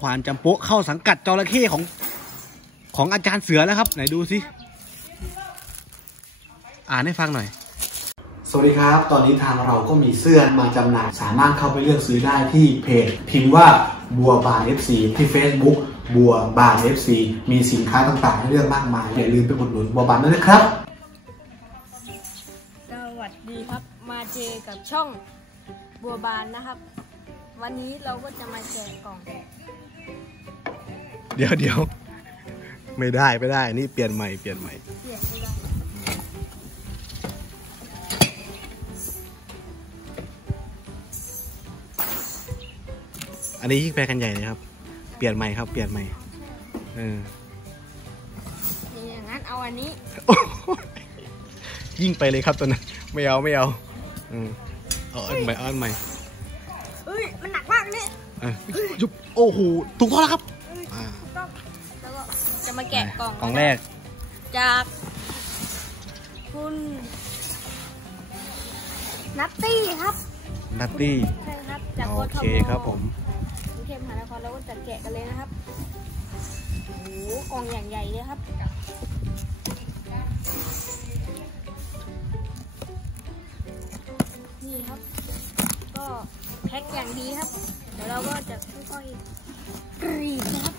ควานจำโป๊ะเข้าสังกัดจระเข้ของของอาจารย์เสือแล้วครับ ไหนดูสิอ่านให้ฟังหน่อย สวัสดีครับ ตอนนี้ทางเราก็มีเสื้อมาจำหน่าย สามารถเข้าไปเลือกซื้อได้ที่เพจ พิมพ์ว่าบัวบาน FC ที่ Facebook บัวบาน FC มีสินค้าต่างๆ ให้เลือกมากมาย อย่าลืมไปอุดหนุนบัวบานด้วยนะครับ สวัสดีครับ มาเจอกับช่องบัวบานนะครับ วันนี้เราก็จะมาแจกกล่อง เดี๋ยวเดี๋ยวไม่ได้ไม่ได้ นี่เปลี่ยนใหม่เปลี่ยนใหม่เปลี่ยนไม่ได้อันนี้ยิ่งไปกันใหญ่เลยครับ เปลี่ยนใหม่ครับ เปลี่ยนใหม่ เออนี่อย่างนั้นเอาอันนี้โอ้โหยิ่งไปเลยครับตัวนั้น ไม่เอาไม่เอาอืมเอาอันใหม่เอาอันใหม่เอ้ย มันหนักมากเนี่ยเออยุบโอ้โห ถูกต้องแล้วครับ มาแกะกล่องกล่องแรก จากคุณนัตตี้ครับนัตตี้ใช่ครับจากโอกทเคครับผมกรุงเทพมหานครเราก็จะแกะกันเลยนะครับโอ้โหกล่องอย่างใหญ่เลยครับนี่ครับ ก็แพ็คอย่างดีครับ เดี๋ยวเราก็จะค่อยๆกรีดนะครับ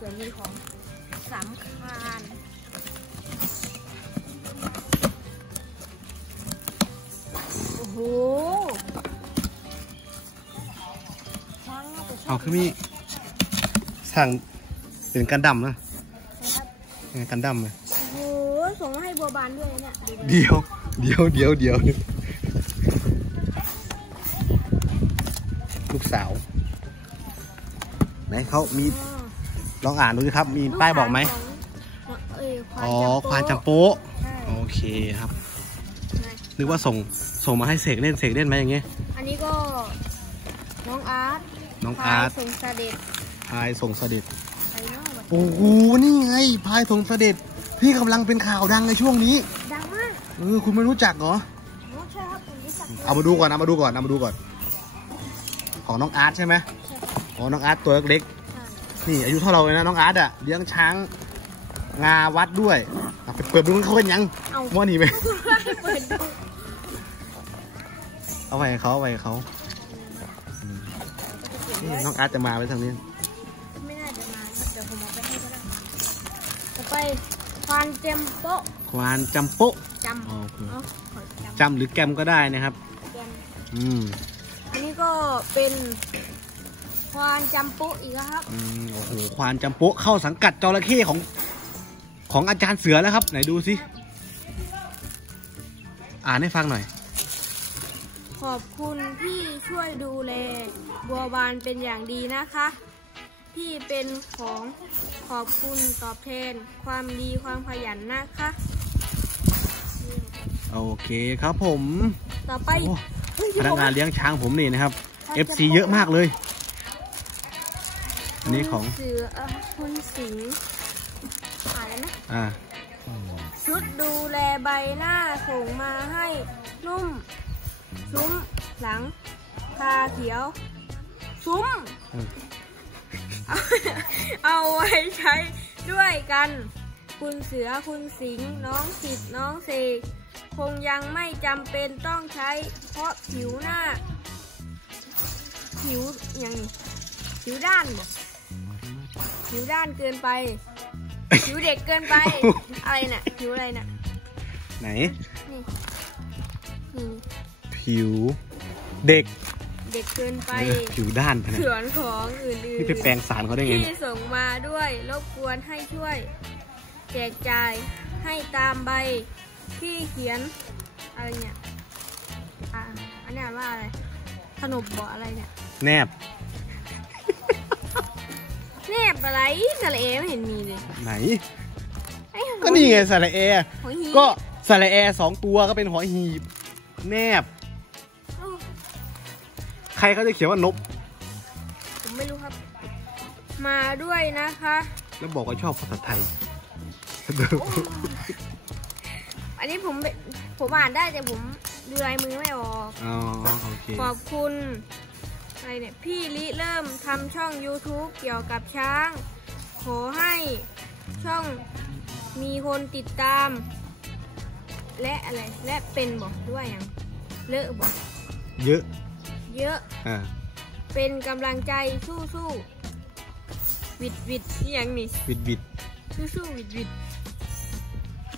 เผื่อมีของสำคัญโอ้โหช้างน่าจะชอเอาบคือมีสั่งเป็นกันดำนะนะครับเป็นกันดำเลยโอ้โหส่งมาให้บัวบานด้วยนะเนี่ยดูดิเดี๋ยวเดี๋ยวเดี๋ยวเดี๋ยวลูกสาวไหนเขามีอ๋อ ลองอ่านดูสิครับ มีป้ายบอกไหมลูสวของเอ้ยควานอ๋อจัมโบ้ควานจัมโป๊ะใช่โอเคครับนะนึกว่าส่งส่งมาให้เสกเล่นเสกเล่นไหมอย่างเงี้ยอันนี้ก็น้องอาร์ตน้องอาร์ตพายส่งเสด็จพายส่งเสด็จไปเนาะแบบโอ้โหนี่ไงพายส่งเสด็จที่กำลังเป็นข่าวดังในช่วงนี้ดังมากเออคุณไม่รู้จักเหรอโอ้ใช่ครับผมรู้จักเลยเอามาดูก่อนเอามาดูก่อนเอามาดูก่อน ของน้องอาร์ตใช่ไหมใช่อ๋อน้องอาร์ตตัวเล็กใช่ๆ นี่อายุเท่าเราเลยนะน้องอาร์ตอะเลี้ยงช้างงาวัดด้วยอะไปเปิดดูมันเขาเป็นยังเอาม้วนหนีไปให้เปิดดูเอาไว้ให้เขาเอาไว้ให้เขาอืมนี่น้องอาร์ตจะมาไว้ทางนี้ไม่น่าจะมาครับเดี๋ยวผมเอาไปให้ก็ได้ต่อไปควานเจมโปะควานจำโป๊ะจำโอเคเอาขอจจำหรือแกมก็ได้นะครับำแกมอืมอันนี้ก็เป็น ควานจำปุอีกแล้วครับอืมโอ้โหควานจำโป๊ะเข้าสังกัดจระเข้ของของอาจารย์เสือแล้วครับ ไหนดูสิอ่านให้ฟังหน่อย ขอบคุณที่ช่วยดูแลบัวบานเป็นอย่างดีนะคะ ที่เป็นของขอบคุณตอบแทนความดีความขยันนะคะโอเคครับผม ต่อไปโอ้เฮ้ยพพี่นักผมงานเลี้ยงช้างผมนี่นะครับครับ FC เยอะมากเลย อันนี้ของเสือเอ่อคุณสิงห์อ่านแล้วนะอ่าชุดดูแลใบหน้าส่งมาให้นุ่ม ซุ้มหลังคาเขียว ซุ้มอืมเอาเอาไว้ใช้ด้วยกัน คุณเสือคุณสิงห์น้องสิทธิ์น้องเสกคงยังไม่จำเป็นต้องใช้ เพราะผิวหน้า ผิวอย่างนี้ผิวด้านบ่ ผิวด้านเกินไป ผิวเด็กเกินไป อะไรน่ะ ผิวอะไรน่ะ ไหนนี่นี่ผิว เด็ก เด็กเกินไปเออผิวด้านไปนะเขื่อนของอื่นนี่ไปแปลงสารเขาได้ไงที่เนี่ยส่งมาด้วยรบกวนให้ช่วย แจกจ่ายให้ตามใบที่เขียนอะไรเนี่ย อ่าอันนี้อ่านว่าอะไร ขนมบ่อะไรเนี่ย แนบ แนบอะไรสระเอไม่เห็นมีเลยไหนไอ้ก็นี่ไงสระแอหอยหีบก็สระแอสองตัวก็เป็นหอยหีบ แนบเอ้าใครเขาจะเขียนว่านบผมไม่รู้ครับ มาด้วยนะคะ แล้วบอกว่าชอบภาษาไทย อันนี้ผมไม่ผมอ่านได้แต่ผมดูลายมือไม่ออกอ๋อโอเคขอบคุณ อะไรเนี่ย พี่ลิเริ่มทำช่อง YouTube เกี่ยวกับช้าง ขอให้ช่องมีคนติดตาม และอะไร และเป็นบอกด้วยอย่างเลอะบอกเยอะเยอะ อ่า เป็นกำลังใจสู้สู้ๆวิดวิดนี่อย่างนี้บิดบิดสู้สู้วิดวิด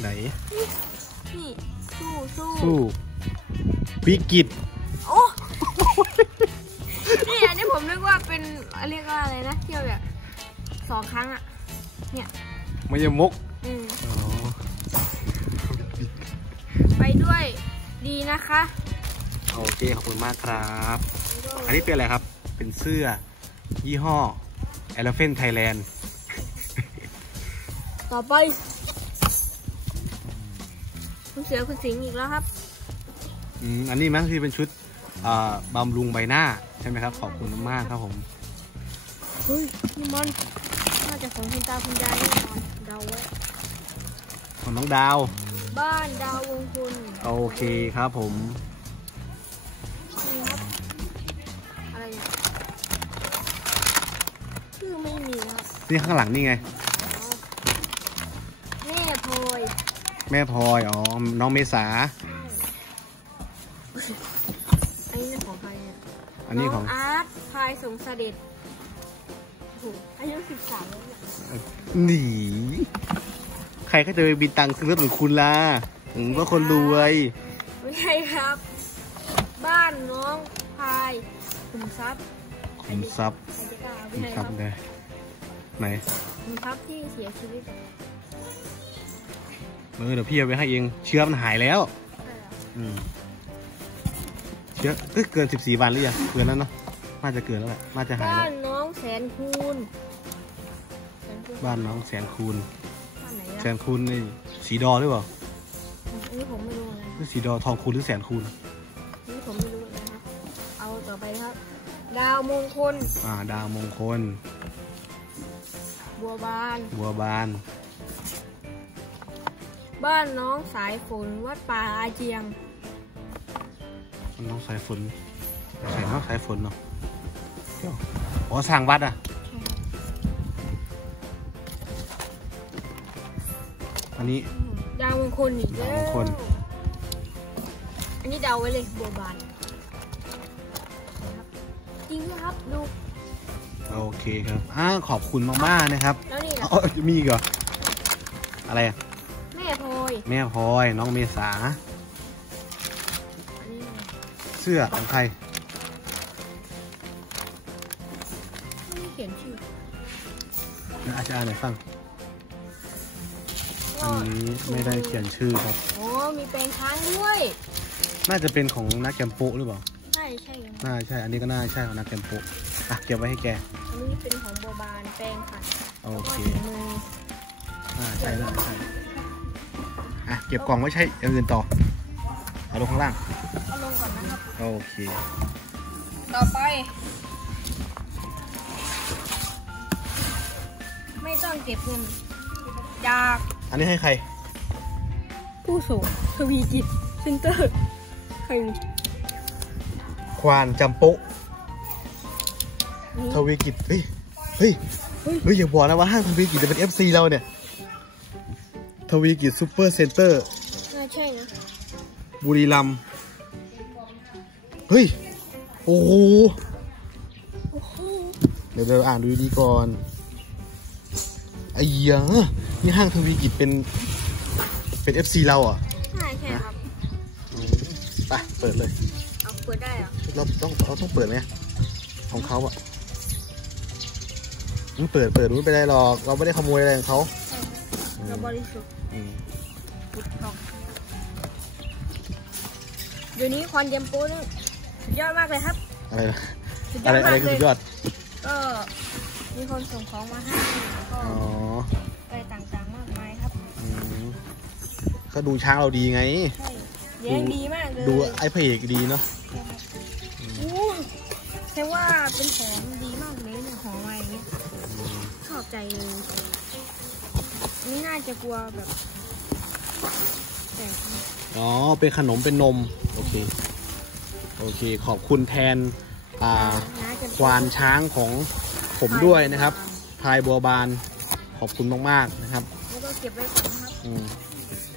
ไหน นี่สู้สู้สู้วิกฤตโอ้ นี่อันนี้ผมนึกว่าเป็นเรียกว่าอะไรนะเที่ยวแบบสองครั้งอะเนี่ยไม่ยมกอืมอ๋อไปด้วยดีนะคะ โอเคขอบคุณมากครับ อันนี้เป็นอะไรครับ เป็นเสื้อ ยี่ห้อ Elephant Thailand ต่อไป คุณเสือคุณสิงห์อีกแล้วครับ อืม อันนี้มั้งที่เป็นชุดอ่า บำรุงใบหน้าใช่ไหมครับ ขอบคุณมากๆครับผมเฮ้ยนี่มันน่าจะของคุณตาคุณยายแน่นอนเดาไว้ของน้องดาว บ้านดาววงคุณโอเคครับผมนี่ครับอะไรเนี่ยชื่อไม่มีครับนี่ข้างหลังนี่ไง แม่พลอยแม่พลอยอ๋อน้องเมษา นนี้ของงอาร์ตพายสงเสด็จโอ้โหอายุสิบสามแล้วเนี่ยหนีใครก็จะไปบินตังค์ซื้อรถเหมือนคุณล่ะอืมว่าคนรวย ไม่ใช่ครับ บ้านน้องพายขุมทรัพย์คุมทรัพย์ใครจะกล้าคุไม่มใช่ทครัรัพบย์เลยไหนขุมทรัพย์ที่เสียชีวิตอะเออเดี๋ยวพี่เอาไปให้เอง เชื้อมันหายแล้วใช่เหรออืม เชื้อเอ้ยเกิน 14 วันหรือยังเกินแล้วเนาะน่าจะเกินแล้วแหละน่าจะหายบ้าแล้วนน้องแสนคูณแสนคูณบ้านน้องแสนคูณบ้านไหนแสนะนคูณนี่สีดอหรือเปล่าอันนี้ผมไม่รู้อะไรหรือสีดอทองคูณหรือแสนคูณอันนี้ผมไม่รู้นะครับ เอาต่อไปครับ ดาวมงคล อ่า ดาวมงคล บัวบาน บัวบาน บ้านน้องสายฝนวัดป่าอาเจียง น้องสายฝนใส่น้องสายฝนเนาะเดี๋ยวอ๋อสร้างวัดอะอันนี้ดาวมงคลอีกแล้วดาวมงคลอันนี้เดาไว้เลยบัวบานนะครับจริงนะครับดูโอเคครับอ่าขอบคุณมากๆนะครับแล้วนี่แหละอ๋อมีอีกเหรออะไรอะแม่พลอยแม่พลอยน้องเมษาอันนี้ไง เสื้อของใครไม่เขียนชื่ออาจารย์หน่อยฟังก็อันนี้ไม่ได้เขียนชื่อครับ โอ้มีแปลงค้างด้วย น่าจะเป็นของนักแกมโปะหรือเปล่า ใช่ใช่ครับน่าใช่ อันนี้ก็น่าใช่ของนักแกมโปะอะเก็บไว้ให้แก อันนี้เป็นของบัวบานแปลงค่ะ โอแล้วก็เคถุงมือน่าใช่น่าใช่อะเก็บกล่องไว้ใช้อย่างอื่นต่อ เอาลงข้างล่าง เอาลงก่อนนะครับ โอเค ต่อไป ไม่ต้องเก็บเงินจากอันนี้ให้ใคร ผู้ส่งทวีจิตเซ็นเตอร์ใครควานจำโปะนี่ทวีกิจเฮ้ยเฮ้ย เฮ้ย เฮ้ยอย่าบอกนะว่าห้างทวีกิจจะเป็น FC เราเนี่ย ทวีกิจซูเปอร์เซ็นเตอร์น่าใช่นะ บุรีรัมย์เฮ้ยโอ้โหโอ้โหเดี๋ยวเราอ่านดูดีๆก่อนไอ้เหี้ยนี่ห้างทวีกิจเป็น เป็น FC เราเหรอะใช่ใช่ครับไปเปิดเลยเอาเปิดได้เหรอเราต้องเราต้องเปิดไหมของเขาอะมันเปิดเปิดไม่เป็นไรหรอก เราไม่ได้ขโมยอะไรของเขาใช่ครับเราบริสุทธิ์อืมพุทธอก เดี๋ยวนี้ควันเยมโป้นี่สุดยอดมากเลยครับ อะไรนะสุดยอะอไรดอะมาไรกคือเลยสุดยอด ก็มีคนส่งของมาให้แล้วก็อ๋อไปต่างๆมากมายครับอืมก็ดูช้างเราดีไง ใช่เลี้ยงดีมากเลยดูไอ้พระเอกดีเนาะ โอ้แค่ว่าเป็นของดีมากเลยเนี่ยของอะไรอย่างเงี้ยชอบใจเลยนี่น่าจะกลัวแบบแต่อ๋อ เป็นขนมเป็นนม โอเคโอเคขอบคุณแทนอ่าน้าจะควานช้างของผมด้วยนะครับพายบัวบานขอบคุณมากๆนะครับแล้วก็เก็บไว้ก่อนนะครับอืม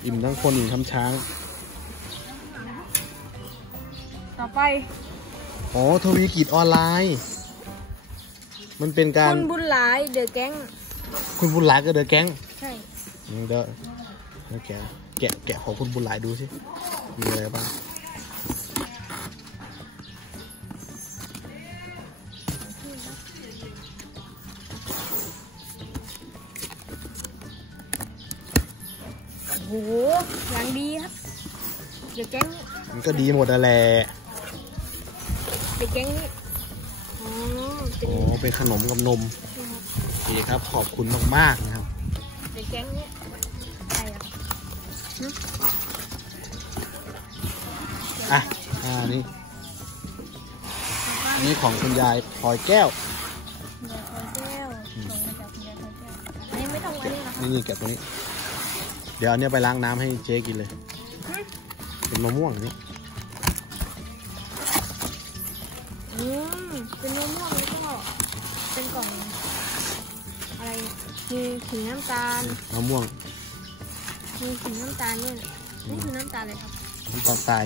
อิ่มทั้งคนอิ่มทั้งช้าง ต่อไปอ๋อทวีกิจออนไลน์ มันเป็นการคุณบุญหลายเดอะแก๊งคุณบุญหลายก็เดอะแก๊งใช่อืมเดี๋ยวเดี๋ยวแกะแกะแกะของคุณบุญหลายดูสิมีอะไรบ้าง โอ้โหอย่างดีครับ เดอะแก๊งมันก็ดีหมดอะแหละเดอะแก๊งนี่อ๋อเป็นโอ้เป็นขนมกับนมโอเคครับขอบคุณมากๆนะครับเดอะแก๊งนี่ใช่ครับอะอ่านี่อันนี้ของคุณยายพลอยแก้วคุณยายคอยแก้วส่งมาจากคุณยายคอยแก้วอันนี้ไม่ต้องอันนี้นะครับนี่นี่แกะตัวนี้ เดี๋ยวอันเนี้ยไปล้างน้ำให้เจ๊กินเลย เป็นมะม่วงนี่อืมเป็นมะม่วงแล้วก็เป็นกล่องอะไร มีสีน้ำตาล มะม่วง มีสีน้ำตาลเนี่ยนี่คือน้ำตาลเลยครับ น้ำตาลทราย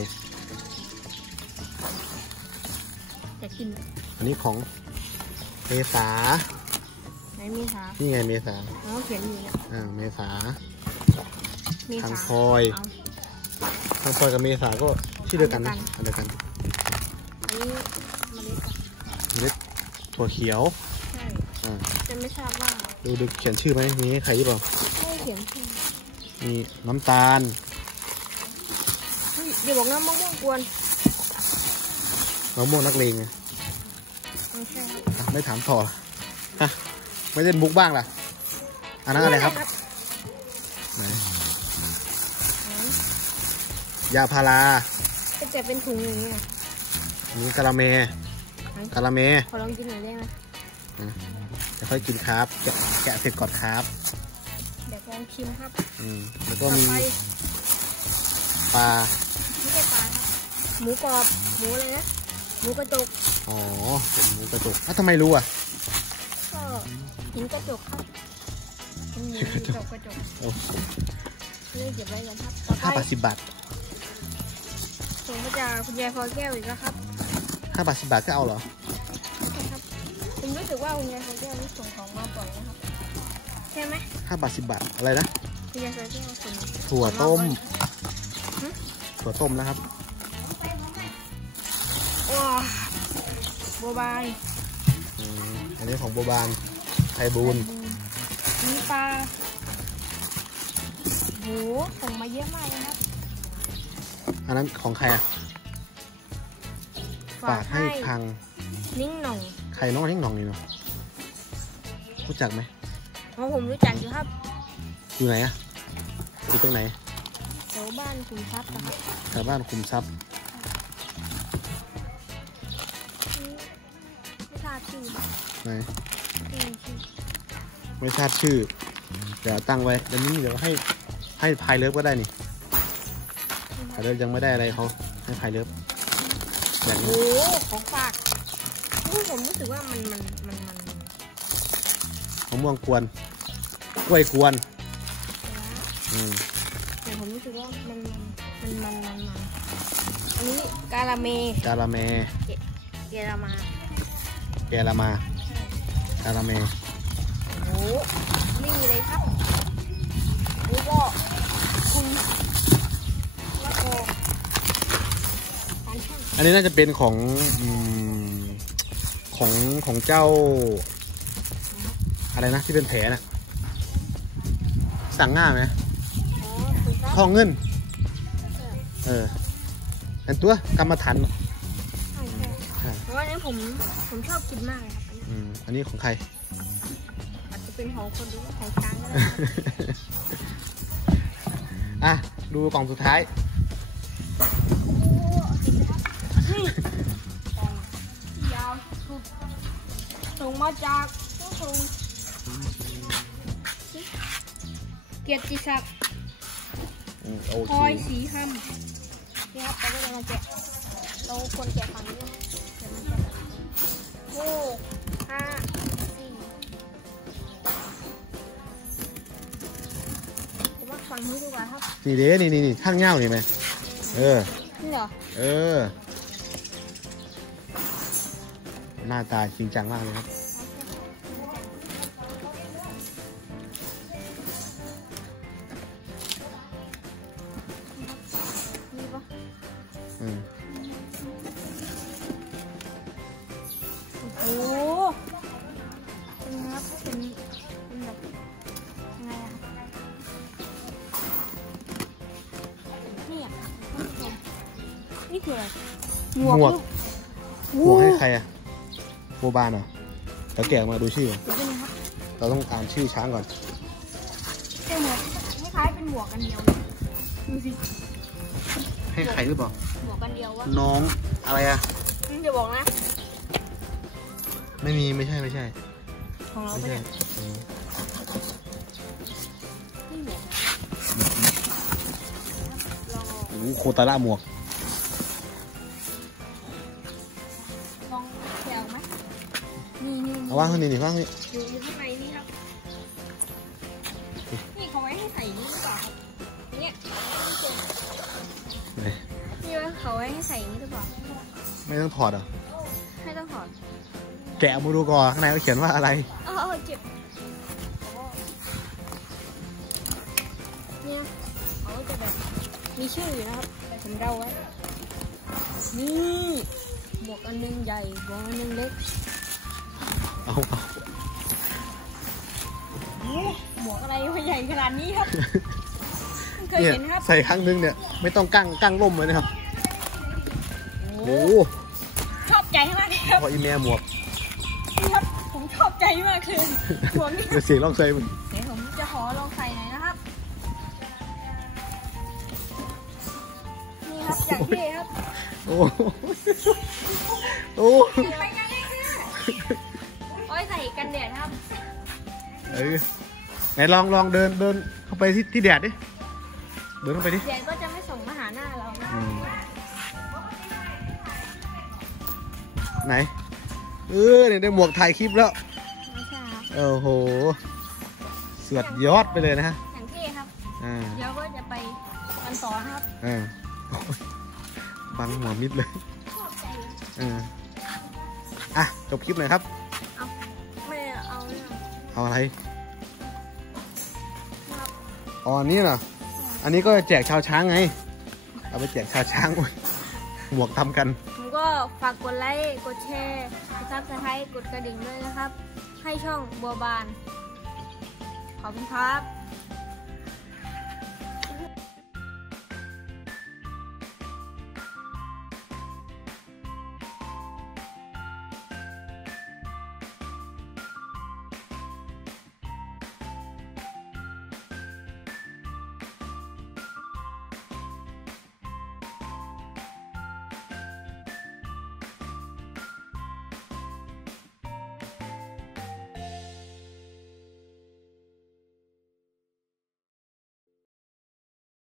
แต่กิน อันนี้ของเมษาไหนมีสานี่ไงเมษาอ๋อเขียนอยู่เนี่ยอ่าเมษามี ทางสาพลอยเาทางพลอยกับเมษาก็ที่เดียวกันนะอันเดียวกันอันนี้เมล็ดกับเมล็ดถั่วเขียวใช่อ่าจะไม่ทราบว่าดูดูเขียนชื่อไหมมีให้ใครหรือเปล่าไม่เขียนชื่อมีน้ำตาลเฮ้ยเดี๋ยวบอกน้ำมะม่วงกวนมะม่วงนักเลงไงไม่ใช่ครับอะไม่ถามต่อฮะไม่เล่นมุกบ้างล่ะอันนั้นอะไรครับ ยาพาราก็จะเป็นถุงอย่างนี้นะอันนี้กะละเมกะละเมขอลองกินหน่อยได้ไหมเดี๋ยวค่อยกินครับแกะแกะเสร็จก่อนครับ เดี๋ยวลองชิมครับ อืมแล้วก็ต่อมีไปปลาไม่ใช่ปลาครับหมูกรอบ หมูอะไรนะ หมูกระจก อ๋อ เป็นหมูกระจกอะทำไมรู้อะ ก็หินกระจกครับเป็นหมูกระจกกระจกโอ้นี่เก็บไว้กันครับต่อห้าไปบาทสิบบาท ส่งมาจากคุณยายพลอยแก้วอีกแล้วครับห้าบาทสิบบาทก็เอาเหรอใช่ครับผมรู้สึกว่าคุณยายพลอยแก้วนี่ส่งของมาบ่อยนะครับใช่ไหมห้าบาทสิบบาทอะไรนะคุณยายพลอยแก้วส่งถั่วต้มหึถั่วต้มนะครับว้าวบัวบานอืมอันนี้ของโบบานไทยบูนมีปลาโหส่งมาเยอะมากเลยครับ อันนั้นของใครอะฝากให้พังนิ่งหน่องใครน้องนิ่งหน่องนี่เนาะรู้จักไหมเพราะผมรู้จักอยู่ครับ อยู่ไหนอะอยู่ตรงไหนแถวบ้านคุณทรัพย์นะครับแถวบ้านคุมทรัพย์ไม่ทราบชื่อไหนไม่มีชื่อไม่ทราบชื่อ เดี๋ยวตั้งไว้เดี๋ยวนี้เดี๋ยวให้ให้พายเลิฟก็ได้นี่พายเลิฟยังไม่ได้อะไรเขาให้พายเลิฟอย่างโอ้นี้โหของฝากอู้ผมรู้สึกว่ามันมันมันมันมะม่วงกวนกล้วยกวนอืมแต่ผมรู้สึกว่ามันมันมันมันมันอันนี้กาลาเมกาละแมเยอรมาแกละมากาละแมโอ้โหนี่เลยครับแล้วก็คุณแล้วก็การช่าง อันนี้น่าจะเป็นของอืมของของเจ้า อะไรนะที่เป็นแผลนะสั่งง่ายไหมอ๋อคุณครับทองเงิน เอออันตัวกรรมฐานใช่ใช่ใช่เพราะว่าอันนี้ผมผมชอบกินมากเลยครับอันนี้อืมอันนี้ของใครอาจจะเป็นของคนหรือว่าของช้างก็ได้ครับอะ ดูกล่องสุดท้าย งมาจากผู้ส่งเกียรติศักดิ์อืมโอพเคลอยสีคำนี่ครับเราก็จะมาแกะเราคนแกะฝั่งนี้นะเดี๋ยวมันจะแบบหกห้าสี่ผมว่าฝั่งนี้ดีกว่าครับนี่เด้นี่นี่นี่ข้างเง่านี่ไหมเออ นี่เหรอเออ หน้าตาจริงจังมากเลยครับ หรือหมวกให้โอ้ใครอะโบบานเหรอแล้วแกะออกมาดูชื่อเดี๋ยวเป็นไงครับเราต้องอ่านชื่อช้างก่อนเป็นหมวกคล้ายๆเป็นหมวกกันเดียวเลยดูสิให้ใครหรือเปล่าหมวกกันเดียววะน้องอะไรอะอืมเดี๋ยวบอกนะ ไม่มีไม่ใช่ไม่ใช่ของเราไม่เป็นใช่ไงเออนี่หมวกลองโอ้โหโคตาร่าหมวก เอาว่างข้างนี้นี่ว่างข้างนี้อยู่อยู่ข้างในนี่ครับ นี่เขาไว้ให้ใส่นี่หรือเปล่าครับเนี่ยไหนนี่ว่าเขาไว้ให้ใส่นี่หรือเปล่า ไม่ต้องถอดเหรอไม่ต้องถอด แกะออกมาดูก่อนข้างในเขาเขียนว่าอะไรเออเออเจ็บเนี่ยเขาก็จะแบบมีชื่ออยู่นะครับผมเดาไว้นี่บวกอันหนึงใหญ่บวกอันหนึงเล็ก เอาเอาโอ้หมวกอะไรมาใหญ่ขนาดนี้ครับเพิ่งเคยเนี่ยเห็นครับใส่ครั้งนึงเนี่ย ไม่ต้องกั้งกั้งล่มเลยนะครับโอ้โอ้โหชอบใจมากเลยครับพออีเมียหมวกนี่ครับ ผมชอบใจมากเลยหมวกนี่เดี๋ยวเสียงลองใส่มันเดี๋ยวผมจะขอลองใส่หน่อยนะครับนี่ครับอย่างที่ครับโอ้โหโอ้โห ไปไงเนี่ยโอ้ยใส่ กันแดดครับเออไหนลองลองเดินเดินเข้าไปที่ที่แดดดิเดินเข้าไปดิแดดก็จะไม่ส่งมาหาหน้าเรานะอืมไหนเออเนี่ยได้หมวกถ่ายคลิปแล้วไม่ใช่ครับโอ้โหเสือดยอดไปเลยนะฮะอย่างที่ครับอ่าเดี๋ยวก็จะไปกันต่อนะครับอ่าโอ้ยบังหัวมิดเลยชอบใจอ่าอะจบคลิปหน่อยครับ เอาอะไรอ๋ออันนี้เหรออันนี้ก็แจกชาวช้างไง เอาไปแจกชาวช้างอุ้ยหมวกทำกัน ผมก็ฝากกดไลค์กดแชร์กดซับสไครต์กดกระดิ่งด้วยนะครับ ให้ช่องบัวบาน ขอบคุณครับ